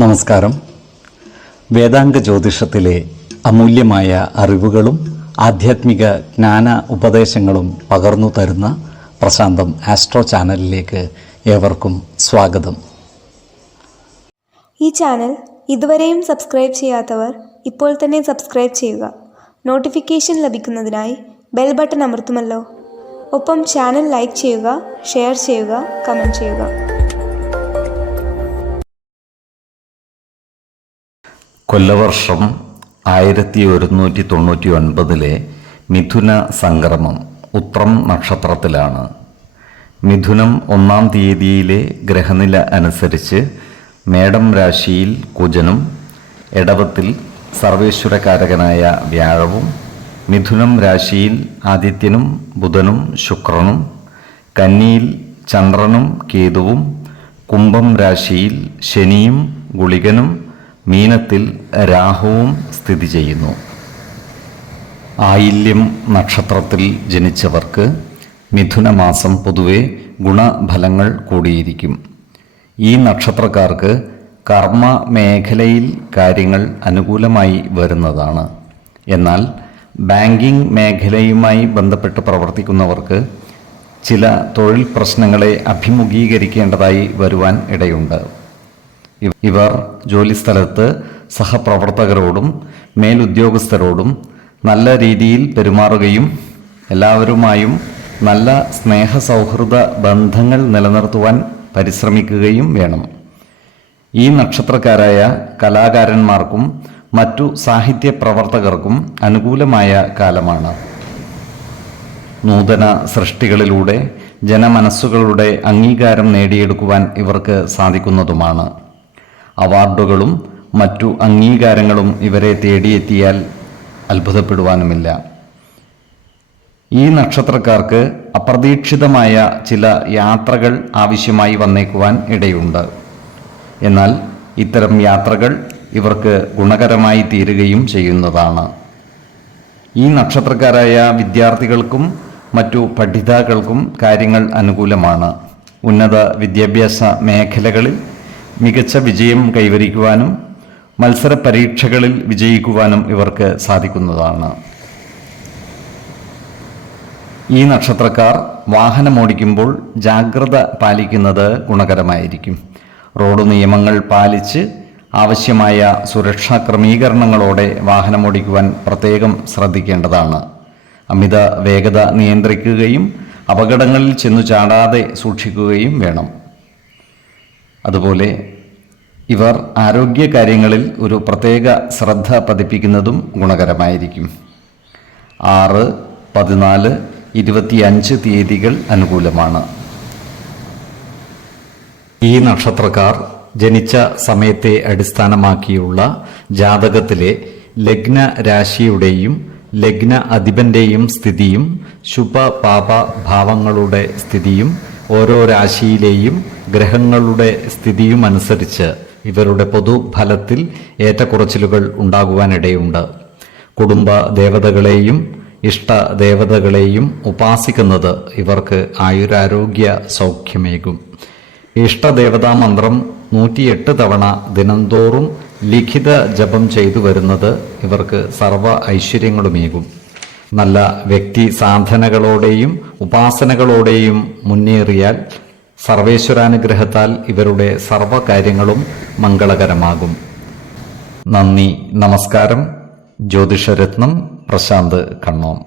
നമസ്കാരം. വേദാംഗ ജ്യോതിഷത്തിലെ അമൂല്യമായ അറിവുകളും ആധ്യാത്മിക ജ്ഞാന ഉപദേശങ്ങളും പകർന്നു തരുന്ന പ്രശാന്തം ആസ്ട്രോ ചാനലിലേക്ക് ഏവർക്കും സ്വാഗതം. ഈ ചാനൽ ഇതുവരെയും സബ്സ്ക്രൈബ് ചെയ്യാത്തവർ ഇപ്പോൾ തന്നെ സബ്സ്ക്രൈബ് ചെയ്യുക. നോട്ടിഫിക്കേഷൻ ലഭിക്കുന്നതിനായി ബെൽ ബട്ടൺ അമർത്തുമല്ലോ. ഒപ്പം ചാനൽ ലൈക്ക് ചെയ്യുക, ഷെയർ ചെയ്യുക, കമൻറ്റ് ചെയ്യുക. കൊല്ലവർഷം 1199 മിഥുന സംക്രമം ഉത്രം നക്ഷത്രത്തിലാണ്. മിഥുനം 1-ാം തീയതിയിലെ ഗ്രഹനില അനുസരിച്ച് മേടം രാശിയിൽ കുജനും, എടവത്തിൽ സർവേശ്വരകാരകനായ വ്യാഴവും, മിഥുനം രാശിയിൽ ആദിത്യനും ബുധനും ശുക്രനും, കന്നിയിൽ ചന്ദ്രനും കേതുവും, കുംഭം രാശിയിൽ ശനിയും ഗുളികനും, മീനത്തിൽ രാഹുവും സ്ഥിതി ചെയ്യുന്നു. ആയില്യം നക്ഷത്രത്തിൽ ജനിച്ചവർക്ക് മിഥുനമാസം പൊതുവെ ഗുണഫലങ്ങൾ കൂടിയിരിക്കും. ഈ നക്ഷത്രക്കാർക്ക് കർമ്മ മേഖലയിൽ കാര്യങ്ങൾ അനുകൂലമായി വരുന്നതാണ്. എന്നാൽ ബാങ്കിംഗ് മേഖലയുമായി ബന്ധപ്പെട്ട് പ്രവർത്തിക്കുന്നവർക്ക് ചില തൊഴിൽ പ്രശ്നങ്ങളെ അഭിമുഖീകരിക്കേണ്ടതായി വരുവാൻ ഇടയുണ്ട്. ഇവർ ജോലിസ്ഥലത്ത് സഹപ്രവർത്തകരോടും മേലുദ്യോഗസ്ഥരോടും നല്ല രീതിയിൽ പെരുമാറുകയും എല്ലാവരുമായും നല്ല സ്നേഹസൗഹൃദ ബന്ധങ്ങൾ നിലനിർത്തുവാൻ പരിശ്രമിക്കുകയും വേണം. ഈ നക്ഷത്രക്കാരായ കലാകാരന്മാർക്കും മറ്റു സാഹിത്യ പ്രവർത്തകർക്കും അനുകൂലമായ കാലമാണ്. നൂതന സൃഷ്ടികളിലൂടെ ജനമനസ്സുകളുടെ അംഗീകാരം നേടിയെടുക്കുവാൻ ഇവർക്ക് സാധിക്കുന്നതുമാണ്. അവാർഡുകളും മറ്റു അംഗീകാരങ്ങളും ഇവരെ തേടിയെത്തിയാൽ അത്ഭുതപ്പെടുവാനുമില്ല. ഈ നക്ഷത്രക്കാർക്ക് അപ്രതീക്ഷിതമായ ചില യാത്രകൾ ആവശ്യമായി വന്നേക്കുവാൻ ഇടയുണ്ട്. എന്നാൽ ഇത്തരം യാത്രകൾ ഇവർക്ക് ഗുണകരമായി തീരുകയും ചെയ്യുന്നതാണ്. ഈ നക്ഷത്രക്കാരായ വിദ്യാർത്ഥികൾക്കും മറ്റു പഠിതാക്കൾക്കും കാര്യങ്ങൾ അനുകൂലമാണ്. ഉന്നത വിദ്യാഭ്യാസ മേഖലകളിൽ മികച്ച വിജയം കൈവരിക്കുവാനും മത്സര പരീക്ഷകളിൽ വിജയിക്കുവാനും ഇവർക്ക് സാധിക്കുന്നതാണ്. ഈ നക്ഷത്രക്കാർ വാഹനമോടിക്കുമ്പോൾ ജാഗ്രത പാലിക്കുന്നത് ഗുണകരമായിരിക്കും. റോഡ് നിയമങ്ങൾ പാലിച്ച് ആവശ്യമായ സുരക്ഷാ ക്രമീകരണങ്ങളോടെ വാഹനമോടിക്കുവാൻ പ്രത്യേകം ശ്രദ്ധിക്കേണ്ടതാണ്. അമിത വേഗത നിയന്ത്രിക്കുകയും അപകടങ്ങളിൽ ചെന്നു ചാടാതെ സൂക്ഷിക്കുകയും വേണം. അതുപോലെ ഇവർ ആരോഗ്യകാര്യങ്ങളിൽ ഒരു പ്രത്യേക ശ്രദ്ധ പതിപ്പിക്കുന്നതും ഗുണകരമായിരിക്കും. 6, 14, 25 തീയതികൾ അനുകൂലമാണ്. ഈ നക്ഷത്രക്കാർ ജനിച്ച സമയത്തെ അടിസ്ഥാനമാക്കിയുള്ള ജാതകത്തിലെ ലഗ്ന രാശിയുടെയും ലഗ്ന അധിപന്റെയും സ്ഥിതിയും ശുഭ പാപ ഭാവങ്ങളുടെ സ്ഥിതിയും ഓരോ രാശിയിലെയും ഗ്രഹങ്ങളുടെ സ്ഥിതിയും അനുസരിച്ച് ഇവരുടെ പൊതുഫലത്തിൽ ഏറ്റക്കുറച്ചിലുകൾ ഉണ്ടാകുവാനിടയുണ്ട്. കുടുംബ ദേവതകളെയും ഇഷ്ടദേവതകളെയും ഉപാസിക്കുന്നത് ഇവർക്ക് ആയുരാരോഗ്യ സൗഖ്യമേകും. ഇഷ്ടദേവതാ മന്ത്രം 108 തവണ ദിനംതോറും ലിഖിത ജപം ചെയ്തു വരുന്നത് ഇവർക്ക് സർവ ഐശ്വര്യങ്ങളുമേകും. നല്ല വ്യക്തി സാധനകളോടെയും ഉപാസനകളോടെയും മുന്നേറിയാൽ സർവേശ്വരാനുഗ്രഹത്താൽ ഇവരുടെ സർവകാര്യങ്ങളും മംഗളകരമാകും. നന്ദി, നമസ്കാരം. ജ്യോതിഷരത്നം പ്രശാന്ത് കണ്ണോം.